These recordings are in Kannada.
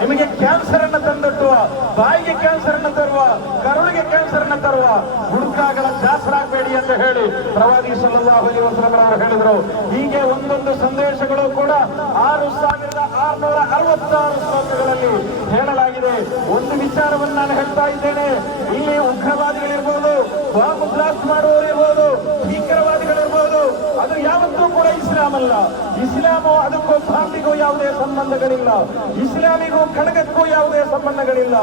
ನಿಮಗೆ ಕ್ಯಾನ್ಸರ್ ಅನ್ನ ತಂದೊಟ್ಟುವ ಬಾಯಿಗೆ ಕ್ಯಾನ್ಸರ್ ಅನ್ನು ತರುವ, ಕರುಳಿಗೆ ಕ್ಯಾನ್ಸರ್ ಅನ್ನು ತರುವ ಹುಡುಕಾಗಳ ಆಗಬೇಡಿ ಅಂತ ಹೇಳಿ ಪ್ರವಾದಿ ವಸಲ್ಲಂ ಅವರು ಹೇಳಿದ್ರು. ಹೀಗೆ ಒಂದೊಂದು ಸಂದೇಶಗಳು ಕೂಡ ಆರು ಸಾವಿರದ ಆರುನೂರ ಅರವತ್ತಾರು ಶ್ಲೋಕಗಳಲ್ಲಿ ಹೇಳಲಾಗಿದೆ. ಒಂದು ವಿಚಾರವನ್ನು ನಾನು ಹೇಳ್ತಾ ಇದ್ದೇನೆ. ಇಲ್ಲಿ ಉಗ್ರವಾದಿಗಳಿರ್ಬೋದು, ಬಾಂಬ್ ಬ್ಲಾಸ್ಟ್ ಮಾಡುವವರಿರ್ಬೋದು ಭೀಕರವಾದಿಗಳಿರ್ಬೋದು ಅದು ಯಾವತ್ತೂ ಕೂಡ ಇಸ್ಲಾಂ ಅಲ್ಲ ಇಸ್ಲಾಮು ಅದಕ್ಕೂ ಭಾರತಿಗೂ ಯಾವುದೇ ಸಂಬಂಧಗಳಿಲ್ಲ. ಇಸ್ಲಾಮಿಗೂ ಖಡಗಕ್ಕೂ ಯಾವುದೇ ಸಂಬಂಧಗಳಿಲ್ಲ.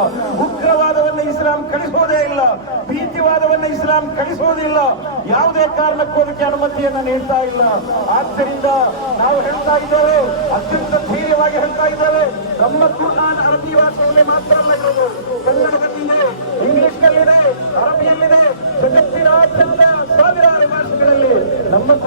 ಉಗ್ರವಾದವನ್ನು ಇಸ್ಲಾಂ ಕಳಿಸೋದೇ ಇಲ್ಲ. ಭೀತಿವಾದವನ್ನು ಇಸ್ಲಾಂ ಕಳಿಸುವುದಿಲ್ಲ ಯಾವುದೇ ಕಾರಣಕ್ಕೂ ಅದಕ್ಕೆ ಅನುಮತಿಯನ್ನ ನೀಡ್ತಾ ಇಲ್ಲ. ಆದ್ದರಿಂದ ನಾವು ಹೇಳ್ತಾ ಇದ್ದೇವೆ, ಅತ್ಯಂತ ಧೈರ್ಯವಾಗಿ ಹೇಳ್ತಾ ಇದ್ದೇವೆ, ನಮ್ಮ ಕುರ್ಆನ್ ಅರಬಿ ಭಾಷೆಯಲ್ಲಿ ಮಾತ್ರ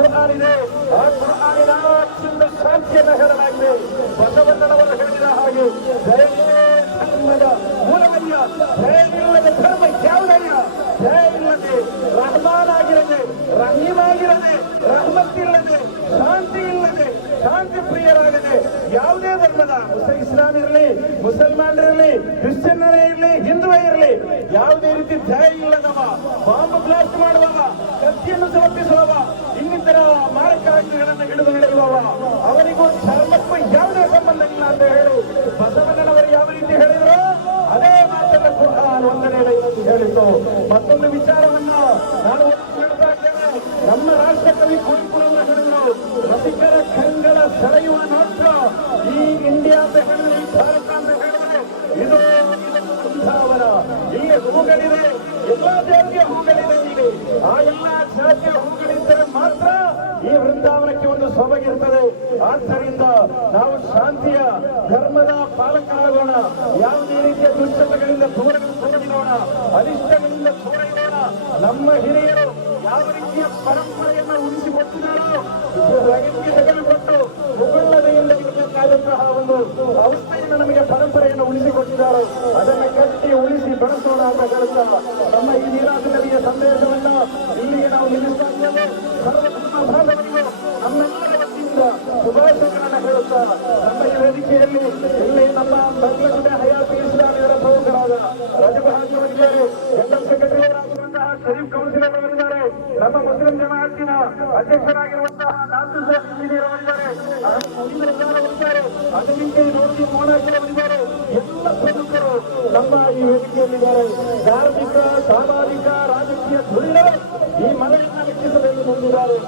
ಕುರ್ಆನ್ ಇದೆ ಆ ಕುರ್ಆನಿನ ಅತ್ಯಂತ ಶಾಂತಿಯನ್ನು ಹೇಳಲಾಗಿದೆ ಬಸವಣ್ಣನವರು ಹೇಳಿದ ಹಾಗೆ ದಯವೇ ಧರ್ಮದ ಮೂಲವಯ್ಯ ದಯವಿಲ್ಲದ ಧರ್ಮ ಯಾವುದಲ್ಲ ದಯ ಇಲ್ಲದೆ ರಹಮಾನ್ ಆಗಿರದೆ ರಹೀಮ್ ಆಗಿರದೆ ರಹಮತ್ ಇಲ್ಲದೆ ಶಾಂತಿ ಇಲ್ಲದೆ ಶಾಂತಿ ಪ್ರಿಯರಾಗದೆ ಯಾವುದೇ ಧರ್ಮದ ಇಸ್ಲಾಂ ಇರಲಿ ಮುಸಲ್ಮಾನರಿರಲಿ, ಕ್ರಿಶ್ಚಿಯನ್ನರೇ ಇರಲಿ, ಹಿಂದುವೇ ಇರಲಿ, ಯಾವುದೇ ರೀತಿ ಧ್ಯಾಯ ಇಲ್ಲದವ, ಬಾಂಬ್ ಬ್ಲಾಸ್ಟ್ ಮಾಡುವವ, ಕತ್ತಿಯನ್ನು ಸಮರ್ಪಿಸುವವ ಮಾರಕಾಸ್ತ್ರಗಳನ್ನು ಹಿಡಿದು ನಡೆಯುವವ? ಅವರಿಗೂ ಧರ್ಮಕ್ಕೂ ಯಾವುದೇ ಸಂಬಂಧ ಇಲ್ಲ ಅಂತ ಹೇಳಿ ಬಸವಣ್ಣನವರು ಯಾವ ರೀತಿ ಹೇಳಿದ್ರು? ಅದೇ ಮಾತನ್ನ ಕೂಡ ಒಂದನೇ ಲೈನಲ್ಲಿ ಹೇಳಿತು ಮತ್ತೊಂದು ವಿಚಾರವನ್ನ ನಾನು ನಮ್ಮ ರಾಷ್ಟ್ರ ಕವಿ ಕುವೆಂಪುರವರು ಹೇಳಿದ್ರು ರಸಿಕರ ಕಂಗಳ ಸೆಳೆಯುವ ನಾಟ್ಯ ಈ ಇಂಡಿಯಾ ಅಂತ ಹೇಳಿದ್ರೆ ಭಾರತ ಅಂತ ಹೇಳಿದ್ರೆ ಇದು ಅವರ ಇಲ್ಲಿ ಹೂಗಳಿದೆ. ಎಲ್ಲಾ ಜಾತಿಯ ಹೂಗಳಿದೆ ಆ ಎಲ್ಲಾ ಜಾತಿಯ ಹೂಗಳಿದ್ದರೆ ಮಾತ್ರ ಈ ವೃಂದಾವನಕ್ಕೆ ಒಂದು ಸೊಬಗಿರ್ತದೆ. ಆದ್ದರಿಂದ ನಾವು ಶಾಂತಿಯ ಧರ್ಮದ ಪಾಲಕರಾಗೋಣ. ಯಾವುದೇ ರೀತಿಯ ದುಶ್ಚಟಗಳಿಂದ ದೂರ ದೂರವಿರೋಣ. ಅನಿಷ್ಟಗಳಿಂದ ದೂರ ನಮ್ಮ ಹಿರಿಯರು ಯಾವ ರೀತಿಯ ಪರಂಪರೆಯನ್ನು ಉಳಿಸಿಕೊಟ್ಟಿದ್ದಾರೋ ಜಗತ್ತಿಗೆ ತೆಗೆದುಕೊಟ್ಟು ಇರಬೇಕಾದಂತಹ ಒಂದು ಅವಸ್ಥೆಯನ್ನು ನಮಗೆ ಪರಂಪರೆಯನ್ನು ಉಳಿಸಿಕೊಟ್ಟಿದ್ದಾರೋ, ಅದನ್ನು ಕಟ್ಟಿ ಉಳಿಸಿ ಬೆಳೆಸೋಣ ಅಂತ ಹೇಳುತ್ತಾ ನಮ್ಮ ಈ ನೀರಾಜನವಿಯ ಸಂದೇಶವನ್ನು ಇಲ್ಲಿಗೆ ನಾವು ನಿಲ್ಲಿಸ್ತಾ ಇದ್ದೇವೆ. ಹೇಳುತ್ತಾ ನಮ್ಮ ಈ ವೇದಿಕೆಯಲ್ಲಿ ಇಲ್ಲಿ ನಮ್ಮ ಬೆಂಗಳೂರಿನ ಹಯಾತಿ ಇಸ್ಲಾಂ ಇವರ ಪ್ರಮುಖರಾದ ಸೆಕ್ರೆಟರಿಯವರಾಗಿರುವಂತಹ ಶರೀಫ್ ಕೌನ್ಸಿಲರ್ ನಮ್ಮ ಮುಸ್ಲಿಂ ಜಮಾಅತ್ತಿನ ಅಧ್ಯಕ್ಷರಾಗಿರುವಂತಹ ನಾಸಿರ್ ಇಂಜಿನಿಯರ್ ಅವರಿದ್ದಾರೆ. ಅವರಿದ್ದಾರೆ. ಅದಕ್ಕೆ ನೋಡಿ ಎಲ್ಲ ಪ್ರಮುಖರು ನಮ್ಮ ಈ ವೇದಿಕೆಯಲ್ಲಿದ್ದಾರೆ. ಧಾರ್ಮಿಕ, ಸಾಮಾಜಿಕ, ರಾಜಕೀಯ ಧುರೀಣರು ಈ ಮನೆಯನ್ನು ಲೆಕ್ಕಿಸಬೇಕು ಬಂದಿದ್ದಾರೆ